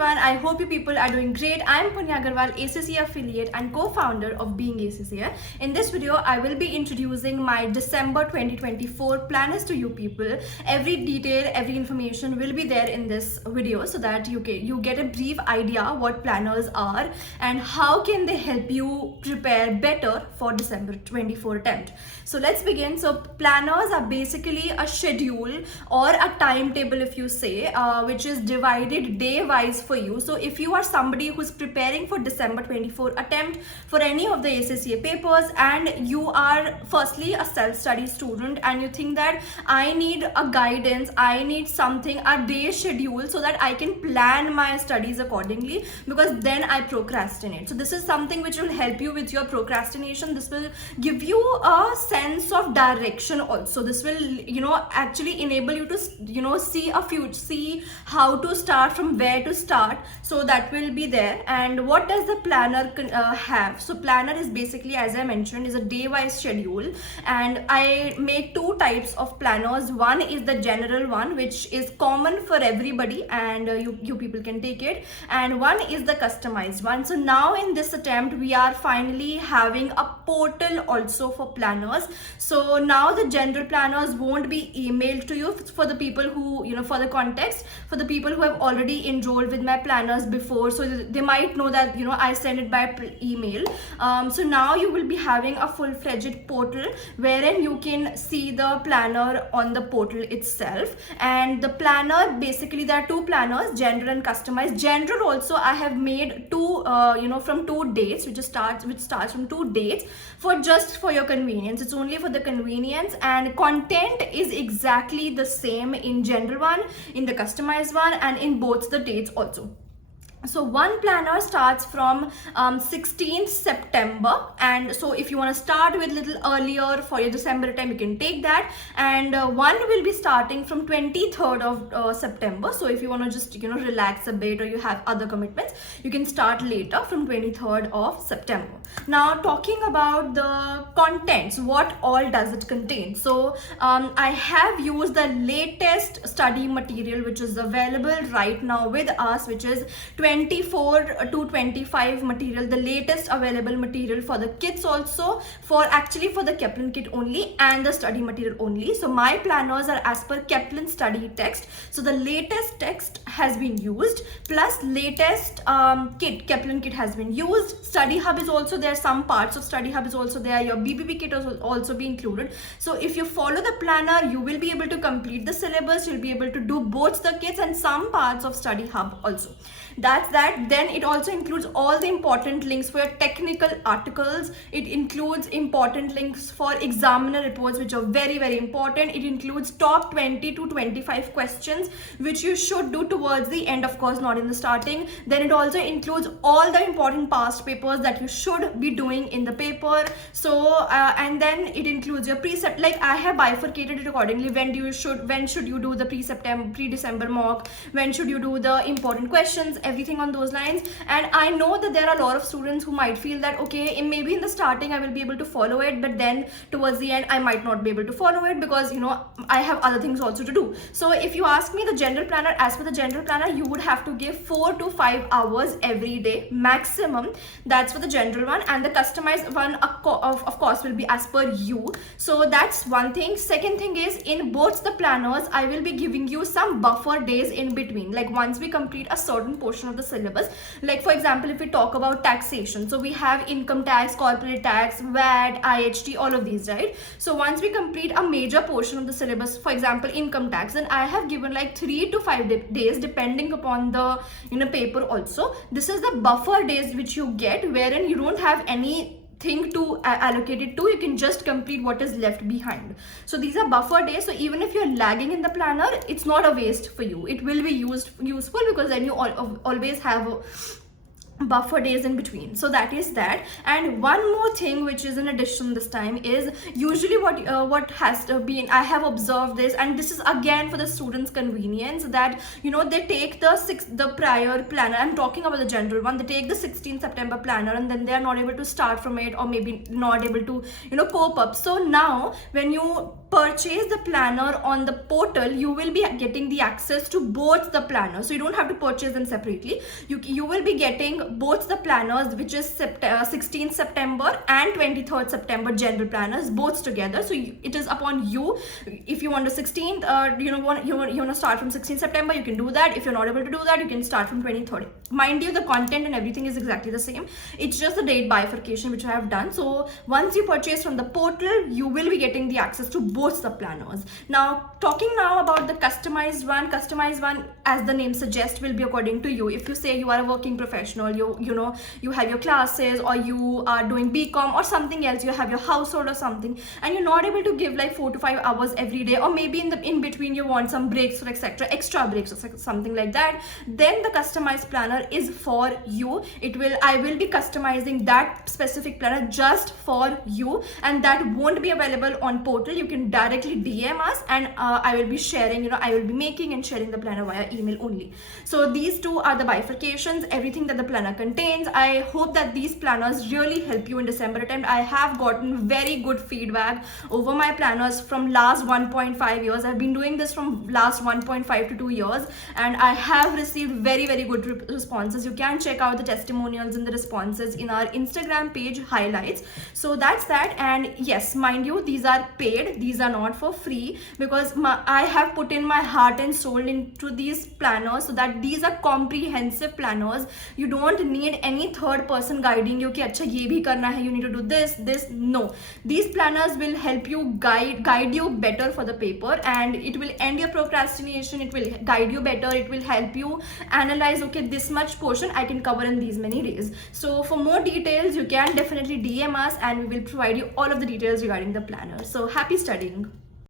everyone, I hope you people are doing great. I am Punya Agarwal, ACC affiliate and co-founder of Being ACCA. In this video, I will be introducing my December 2024 planners to you people. Every detail, every information will be there in this video so that you get a brief idea what planners are and how can they help you prepare better for December 24 attempt. So let's begin. So planners are basically a schedule or a timetable, if you say, which is divided day wise for you. So if you are somebody who's preparing for December 24 attempt for any of the ACCA papers and you are firstly a self-study student and you think that I need a guidance, I need something, a day schedule so that I can plan my studies accordingly, because then I procrastinate. So this is something which will help you with your procrastination. This will give you a sense of direction also. This will actually enable you to see how to start, from where to start. So that will be there. And what does the planner have? So planner is basically, as I mentioned, is a day wise schedule, and I make two types of planners. One is the general one, which is common for everybody and you people can take it, and one is the customized one. So now in this attempt we are finally having a portal also for planners. So now the general planners won't be emailed to you. For the people who, for the context, for the people who have already enrolled with my planners before, so they might know that I send it by email. So now you will be having a full-fledged portal wherein you can see the planner on the portal itself. And the planner, basically there are two planners, general and customized. General also I have made two from 2 dates, which starts from 2 dates for your convenience. It's only for the convenience, and content is exactly the same in general one, in the customized one, and in both the dates also. So one planner starts from 16th September, and so if you want to start with little earlier for your December time, you can take that. And one will be starting from 23rd of September. So if you want to just relax a bit, or you have other commitments, you can start later from 23rd of September. Now talking about the contents, what all does it contain? So I have used the latest study material which is available right now with us, which is 24 to 25 material, the latest available material for the kids also, for the Kaplan kit only and the study material only. So my planners are as per Kaplan study text. So the latest text has been used, plus latest Kaplan kit has been used. Study hub is also there, some parts of study hub is also there, your BBB kit will also be included. So if you follow the planner, you will be able to complete the syllabus, you'll be able to do both the kits and some parts of study hub also. That's that. Then it also includes all the important links for your technical articles. It includes important links for examiner reports, which are very, very important. It includes top 20 to 25 questions, which you should do towards the end, of course, not in the starting. Then it also includes all the important past papers that you should be doing in the paper. So, and then it includes your precept, like I have bifurcated it accordingly. When should you do the pre-December mock? When should you do the important questions? Everything on those lines. And I know that there are a lot of students who might feel that okay, maybe in the starting I will be able to follow it, but then towards the end I might not be able to follow it because I have other things also to do. So if you ask me, the general planner, as per the general planner, you would have to give 4 to 5 hours every day maximum. That's for the general one. And the customized one of course will be as per you. So that's one thing. Second thing is, in both the planners I will be giving you some buffer days in between, like once we complete a certain portion of the syllabus. Like for example, if we talk about taxation, so we have income tax, corporate tax, VAT, IHT, all of these, right? So once we complete a major portion of the syllabus, for example income tax, then I have given like 3 to 5 days depending upon the paper also. This is the buffer days which you get, wherein you don't have anything to allocate it to, you can just complete what is left behind. So these are buffer days. So even if you're lagging in the planner, it's not a waste for you. It will be useful because then you always have buffer days in between. So that is that. And one more thing which is in addition this time is, usually what has been, I have observed this, and this is again for the students' convenience, that they take the prior planner, I'm talking about the general one, they take the 16th September planner and then they are not able to start from it, or maybe not able to cope up. So now when you purchase the planner on the portal, you will be getting the access to both the planners. So you don't have to purchase them separately. You will be getting both the planners, which is 16th September and 23rd September general planners, both together. So it is upon you. If you want the 16th, you want to start from 16th September, you can do that. If you're not able to do that, you can start from 23rd. Mind you, the content and everything is exactly the same. It's just the date bifurcation which I have done. So once you purchase from the portal, you will be getting the access to both the planners. Now, talking now about the customized one. Customized one, as the name suggests, will be according to you. If you say you are a working professional, you have your classes, or you are doing BCom or something else, you have your household or something, and you're not able to give like 4 to 5 hours every day, or maybe in between you want some breaks or etc., extra breaks or something like that, then the customized planner is for you. I will be customizing that specific planner just for you, and that won't be available on portal. You can directly DM us, and I will be sharing, I will be making and sharing the planner via email only. So these two are the bifurcations, everything that the planner contains. I hope that these planners really help you in December attempt. I have gotten very good feedback over my planners from last 1.5 years. I've been doing this from last 1.5 to 2 years, and I have received very, very good responses. You can check out the testimonials and the responses in our Instagram page highlights. So that's that. And yes, mind you, these are paid, these are not for free, because I have put in my heart and soul into these planners, so that these are comprehensive planners. You don't need any third person guiding you ki acha ye bhi karna hai, you need to do this. No, these planners will help you guide you better for the paper, and it will end your procrastination. It will guide you better. It will help you analyze, okay, this much portion I can cover in these many days. So for more details, you can definitely DM us, and we will provide you all of the details regarding the planner. So happy studying.